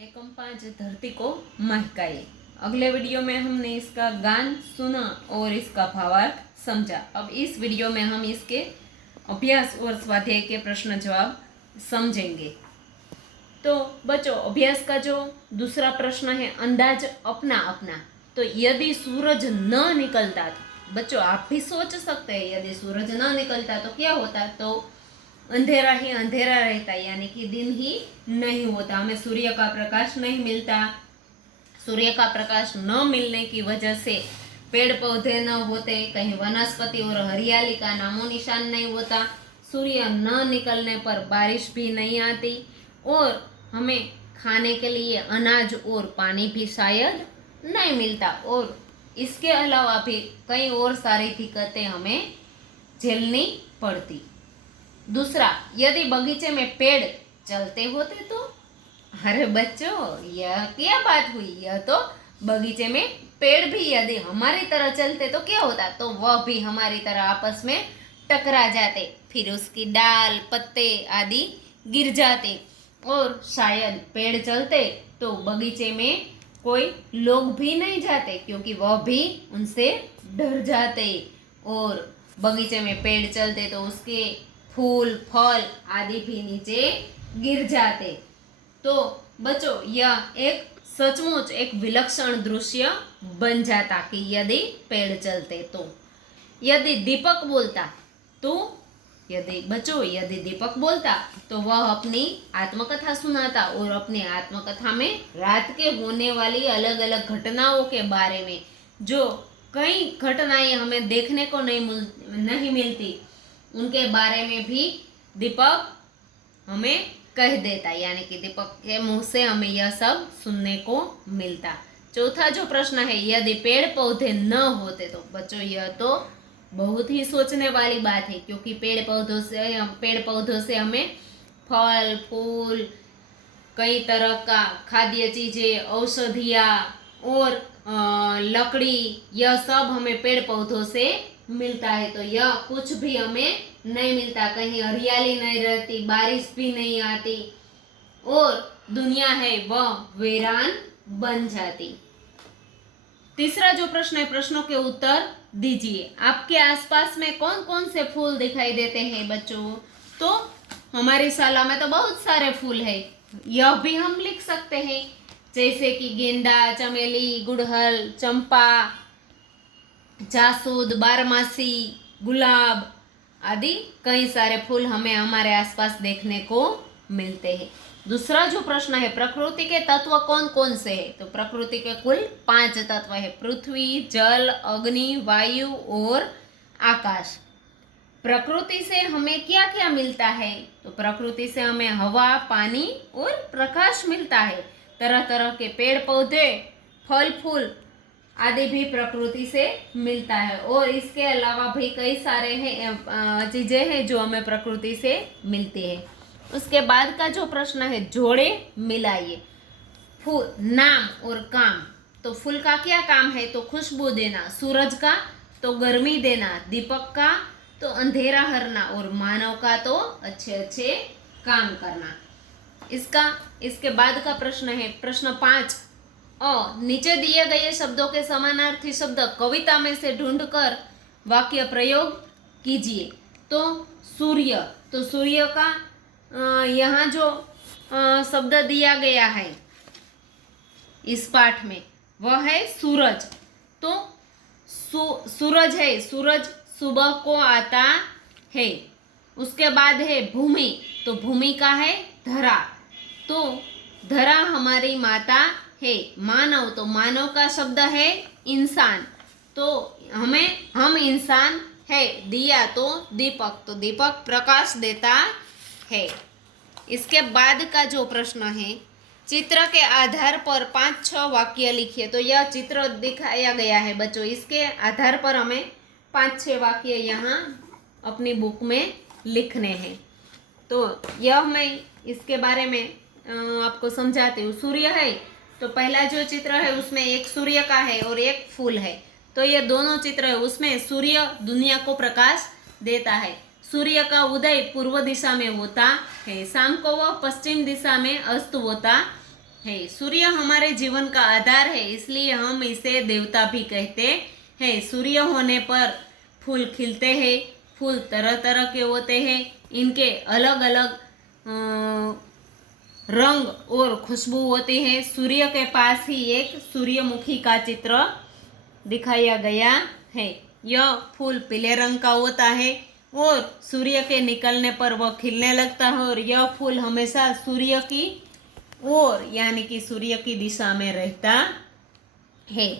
एकम 5 धरती को महकाए। अगले वीडियो में हमने इसका गान सुना और इसका भावार्थ समझा। अब इस वीडियो में हम इसके अभ्यास और स्वाध्याय के प्रश्न जवाब समझेंगे। तो बच्चों, अभ्यास का जो दूसरा प्रश्न है, अंदाज अपना अपना। तो यदि सूरज न निकलता, तो बच्चों आप भी सोच सकते हैं, यदि सूरज न निकलता तो क्या होता। तो अंधेरा ही अंधेरा रहता, यानी कि दिन ही नहीं होता, हमें सूर्य का प्रकाश नहीं मिलता। सूर्य का प्रकाश न मिलने की वजह से पेड़ पौधे न होते, कहीं वनस्पति और हरियाली का नामो निशान नहीं होता। सूर्य न निकलने पर बारिश भी नहीं आती और हमें खाने के लिए अनाज और पानी भी शायद नहीं मिलता। और इसके अलावा भी कई और सारी दिक्कतें हमें झेलनी पड़ती। दूसरा, यदि बगीचे में पेड़ चलते होते तो, अरे बच्चों यह क्या बात हुई, यह तो बगीचे में पेड़ भी यदि हमारी तरह चलते तो क्या होता, तो वह भी हमारी तरह आपस में टकरा जाते, फिर उसकी डाल पत्ते आदि गिर जाते और शायद पेड़ चलते तो बगीचे में कोई लोग भी नहीं जाते, क्योंकि वह भी उनसे डर जाते। और बगीचे में पेड़ चलते तो उसके फूल फल आदि भी नीचे गिर जाते। तो बच्चों, यह एक सचमुच एक विलक्षण दृश्य बन जाता कि यदि पेड़ चलते तो। यदि दीपक बोलता तो, यदि दीपक बोलता तो वह अपनी आत्मकथा सुनाता और अपनी आत्मकथा में रात के होने वाली अलग अलग घटनाओं के बारे में, जो कई घटनाएं हमें देखने को नहीं मिलती, उनके बारे में भी दीपक हमें कह देता, यानी कि दीपक के मुंह से हमें यह सब सुनने को मिलता। चौथा जो प्रश्न है, यदि पेड़ पौधे न होते तो, बच्चों यह तो बहुत ही सोचने वाली बात है, क्योंकि पेड़ पौधों से हमें फल फूल, कई तरह का खाद्य चीजें, औषधियाँ और लकड़ी, यह सब हमें पेड़ पौधों से मिलता है। तो यह कुछ भी हमें नहीं मिलता, कहीं हरियाली नहीं रहती, बारिश भी नहीं आती और दुनिया है वह वीरान बन जाती। तीसरा जो प्रश्न है, प्रश्नों के उत्तर दीजिए। आपके आसपास में कौन कौन से फूल दिखाई देते हैं बच्चों? तो हमारी शाला में तो बहुत सारे फूल है, यह भी हम लिख सकते हैं, जैसे कि गेंदा, चमेली, गुड़हल, चंपा, जासूद, बारमासी, गुलाब आदि कई सारे फूल हमें हमारे आसपास देखने को मिलते हैं। दूसरा जो प्रश्न है, प्रकृति के तत्व कौन कौन से हैं? तो प्रकृति के कुल 5 तत्व है, पृथ्वी, जल, अग्नि, वायु और आकाश। प्रकृति से हमें क्या क्या मिलता है? तो प्रकृति से हमें हवा, पानी और प्रकाश मिलता है। तरह तरह के पेड़ पौधे, फल फूल आदि भी प्रकृति से मिलता है और इसके अलावा भी कई सारे हैं चीजें हैं जो हमें प्रकृति से मिलती है। उसके बाद का जो प्रश्न है, जोड़े मिलाइए। फूल, नाम और काम। तो फूल का क्या काम है? तो खुशबू देना। सूरज का तो गर्मी देना। दीपक का तो अंधेरा हरना और मानव का तो अच्छे अच्छे काम करना। इसके बाद का प्रश्न है, प्रश्न 5, नीचे दिए गए शब्दों के समानार्थी शब्द कविता में से ढूंढकर वाक्य प्रयोग कीजिए। तो सूर्य, तो सूर्य का यहाँ जो शब्द दिया गया है इस पाठ में वह है सूरज। तो सूरज है, सूरज सुबह को आता है। उसके बाद है भूमि, तो भूमि का है धरा, तो धरा हमारी माता है। मानव, तो मानव का शब्द है इंसान, तो हम इंसान है। दिया तो दीपक, तो दीपक प्रकाश देता है। इसके बाद का जो प्रश्न है, चित्र के आधार पर 5-6 वाक्य लिखिए। तो यह चित्र दिखाया गया है बच्चों, इसके आधार पर हमें 5-6 वाक्य यहाँ अपनी बुक में लिखने हैं। तो यह मैं इसके बारे में आपको समझाती हूँ। सूर्य है, तो पहला जो चित्र है उसमें एक सूर्य का है और एक फूल है। तो ये दोनों चित्र है, उसमें सूर्य दुनिया को प्रकाश देता है। सूर्य का उदय पूर्व दिशा में होता है, शाम को वह पश्चिम दिशा में अस्त होता है। सूर्य हमारे जीवन का आधार है, इसलिए हम इसे देवता भी कहते हैं। सूर्य होने पर फूल खिलते हैं। फूल तरह तरह के होते हैं, इनके अलग अलग रंग और खुशबू होती है। सूर्य के पास ही एक सूर्यमुखी का चित्र दिखाया गया है। यह फूल पीले रंग का होता है और सूर्य के निकलने पर वह खिलने लगता है और यह फूल हमेशा सूर्य की ओर यानी कि सूर्य की दिशा में रहता है।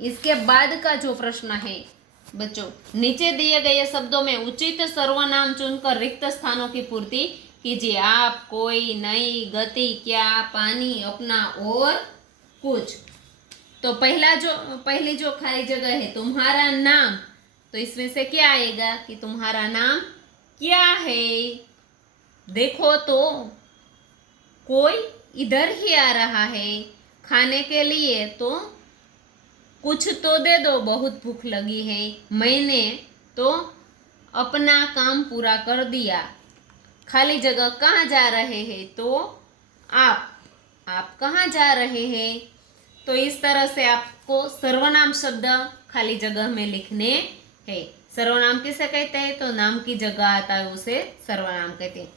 इसके बाद का जो प्रश्न है बच्चों, नीचे दिए गए शब्दों में उचित सर्वनाम चुनकर रिक्त स्थानों की पूर्ति कीजिए। आप, कोई, नई, गति, क्या, पानी, अपना और कुछ। तो पहली जो खाली जगह है तुम्हारा नाम, तो इसमें से क्या आएगा कि तुम्हारा नाम क्या है। देखो तो कोई इधर ही आ रहा है खाने के लिए, तो कुछ तो दे दो, बहुत भूख लगी है। मैंने तो अपना काम पूरा कर दिया। खाली जगह कहाँ जा रहे हैं, तो आप कहाँ जा रहे हैं। तो इस तरह से आपको सर्वनाम शब्द खाली जगह में लिखने हैं। सर्वनाम किसे कहते हैं, तो नाम की जगह आता है उसे सर्वनाम कहते हैं।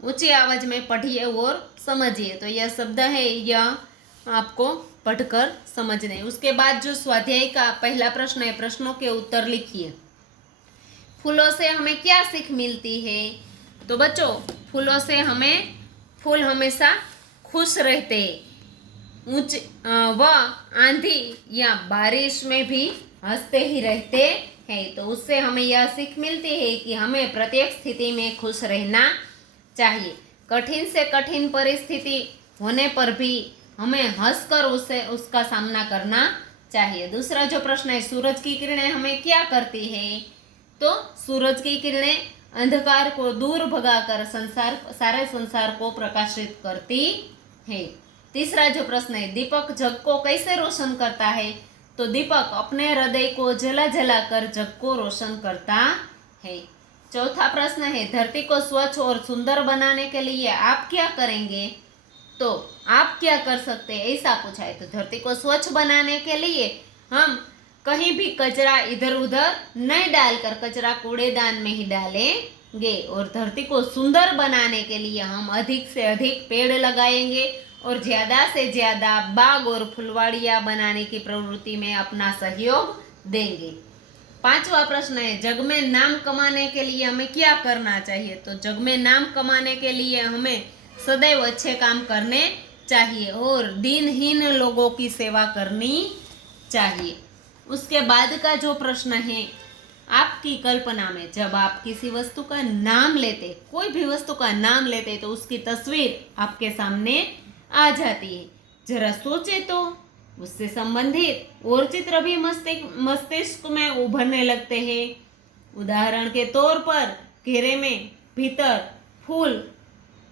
ऊंची आवाज में पढ़िए और समझिए। तो यह शब्द है, यह आपको पढ़कर समझने। उसके बाद जो स्वाध्याय का पहला प्रश्न है, प्रश्नों के उत्तर लिखिए। फूलों से हमें क्या सीख मिलती है। तो बच्चों, फूलों से फूल हमेशा खुश रहते व आंधी या बारिश में भी हंसते ही रहते हैं। तो उससे हमें यह सीख मिलती है कि हमें प्रत्येक स्थिति में खुश रहना चाहिए। कठिन से कठिन परिस्थिति होने पर भी हमें हंसकर उसका सामना करना चाहिए। दूसरा जो प्रश्न है, सूरज की किरणें हमें क्या करती है। तो सूरज की किरणें अंधकार को दूर भगाकर सारे संसार को प्रकाशित करती है। तीसरा जो प्रश्न है, दीपक जग को कैसे रोशन करता है। तो दीपक अपने हृदय को जला जला कर जग को रोशन करता है। चौथा प्रश्न है, धरती को स्वच्छ और सुंदर बनाने के लिए आप क्या करेंगे। तो आप क्या कर सकते हैं, ऐसा पूछा है। तो धरती को स्वच्छ बनाने के लिए हम कहीं भी कचरा इधर उधर नहीं डालकर कचरा कूड़ेदान में ही डालेंगे। और धरती को सुंदर बनाने के लिए हम अधिक से अधिक पेड़ लगाएंगे और ज़्यादा से ज़्यादा बाग और फुलवाड़ियाँ बनाने की प्रवृत्ति में अपना सहयोग देंगे। पांचवा प्रश्न है, जग में नाम कमाने के लिए हमें क्या करना चाहिए। तो जग में नाम कमाने के लिए हमें सदैव अच्छे काम करने चाहिए और दीनहीन लोगों की सेवा करनी चाहिए। उसके बाद का जो प्रश्न है, आपकी कल्पना में जब आप किसी वस्तु का नाम लेते, कोई भी वस्तु का नाम लेते, तो उसकी तस्वीर आपके सामने आ जाती है। जरा सोचे तो उससे संबंधित और चित्र भी मस्तिष्क में उभरने लगते हैं। उदाहरण के तौर पर घेरे में भीतर फूल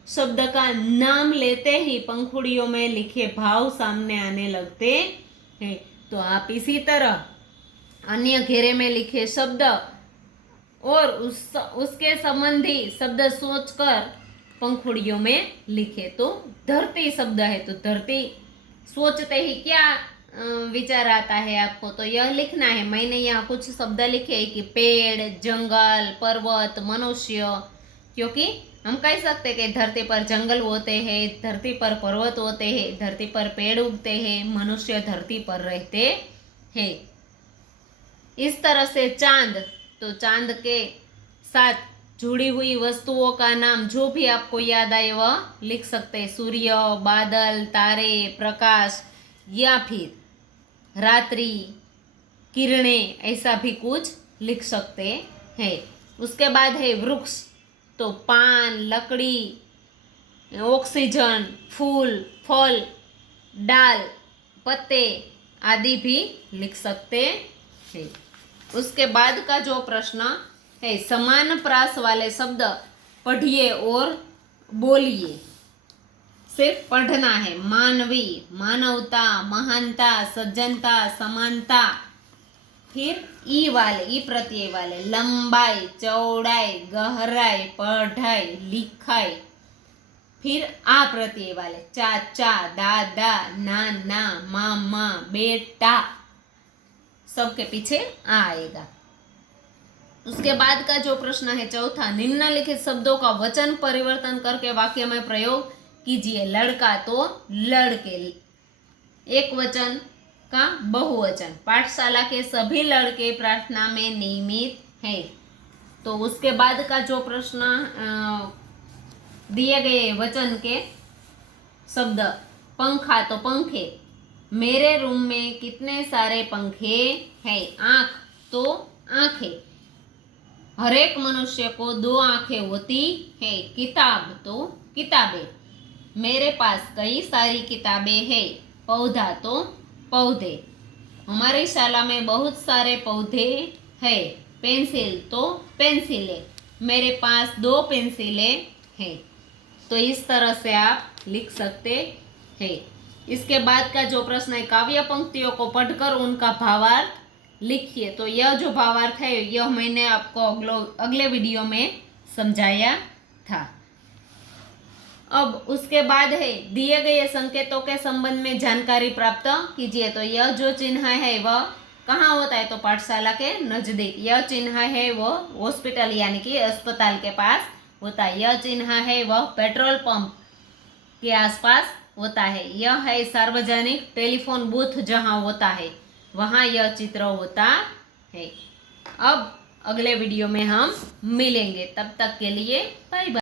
शब्द का नाम लेते ही पंखुड़ियों में लिखे भाव सामने आने लगते हैं। तो आप इसी तरह अन्य घेरे में लिखे शब्द और उसके संबंधी शब्द सोचकर पंखुड़ियों में लिखे। तो धरती शब्द है, तो धरती सोचते ही क्या विचार आता है आपको, तो यह लिखना है। मैंने यहाँ कुछ शब्द लिखे कि पेड़, जंगल, पर्वत, मनुष्य, क्योंकि हम कह सकते हैं कि धरती पर जंगल होते हैं, धरती पर पर्वत होते हैं, धरती पर पेड़ उगते हैं, मनुष्य धरती पर रहते हैं। इस तरह से चांद, तो चांद के साथ जुड़ी हुई वस्तुओं का नाम जो भी आपको याद आए वह लिख सकते हैं। सूर्य, बादल, तारे, प्रकाश या फिर रात्रि, किरणें, ऐसा भी कुछ लिख सकते हैं। उसके बाद है वृक्ष, तो पान, लकड़ी, ऑक्सीजन, फूल, फल, डाल, पत्ते आदि भी लिख सकते हैं। उसके बाद का जो प्रश्न है, समान प्रास वाले शब्द पढ़िए और बोलिए। सिर्फ पढ़ना है। मानवी, मानवता, महानता, सज्जनता, समानता। फिर ई वाले, ई प्रत्यय वाले, लंबाई, चौड़ाई, गहराई, पढ़ाई, लिखाई, फिर आ प्रत्यय वाले चाचा, दादा, नाना, मामा, बेटा, सबके पीछे आ आएगा। उसके बाद का जो प्रश्न है चौथा, निम्नलिखित शब्दों का वचन परिवर्तन करके वाक्य में प्रयोग कीजिए। लड़का तो लड़के, एक वचन का बहुवचन। पाठशाला के सभी लड़के प्रार्थना में नियमित हैं। तो उसके बाद का जो प्रश्न दिए गए वचन के शब्द, पंखा तो पंखे, मेरे रूम में कितने सारे पंखे हैं। आँख तो आंखें, हर एक मनुष्य को 2 आंखें होती है। किताब तो किताबें, मेरे पास कई सारी किताबें हैं। पौधा तो पौधे, हमारी शाला में बहुत सारे पौधे हैं। पेंसिल तो पेंसिलें, मेरे पास 2 पेंसिलें हैं। तो इस तरह से आप लिख सकते हैं। इसके बाद का जो प्रश्न है, काव्य पंक्तियों को पढ़कर उनका भावार्थ लिखिए। तो यह जो भावार्थ है यह मैंने आपको अगले वीडियो में समझाया था। अब उसके बाद है, दिए गए संकेतों के संबंध में जानकारी प्राप्त कीजिए। तो यह जो चिन्ह है वह कहाँ होता है, तो पाठशाला के नजदीक। यह चिन्ह है वह हॉस्पिटल यानी कि अस्पताल के पास होता है। यह चिन्ह है वह पेट्रोल पंप के आसपास होता है। यह है सार्वजनिक टेलीफोन बूथ जहाँ होता है, वहाँ यह चित्र होता है। अब अगले वीडियो में हम मिलेंगे, तब तक के लिए बाय बाय।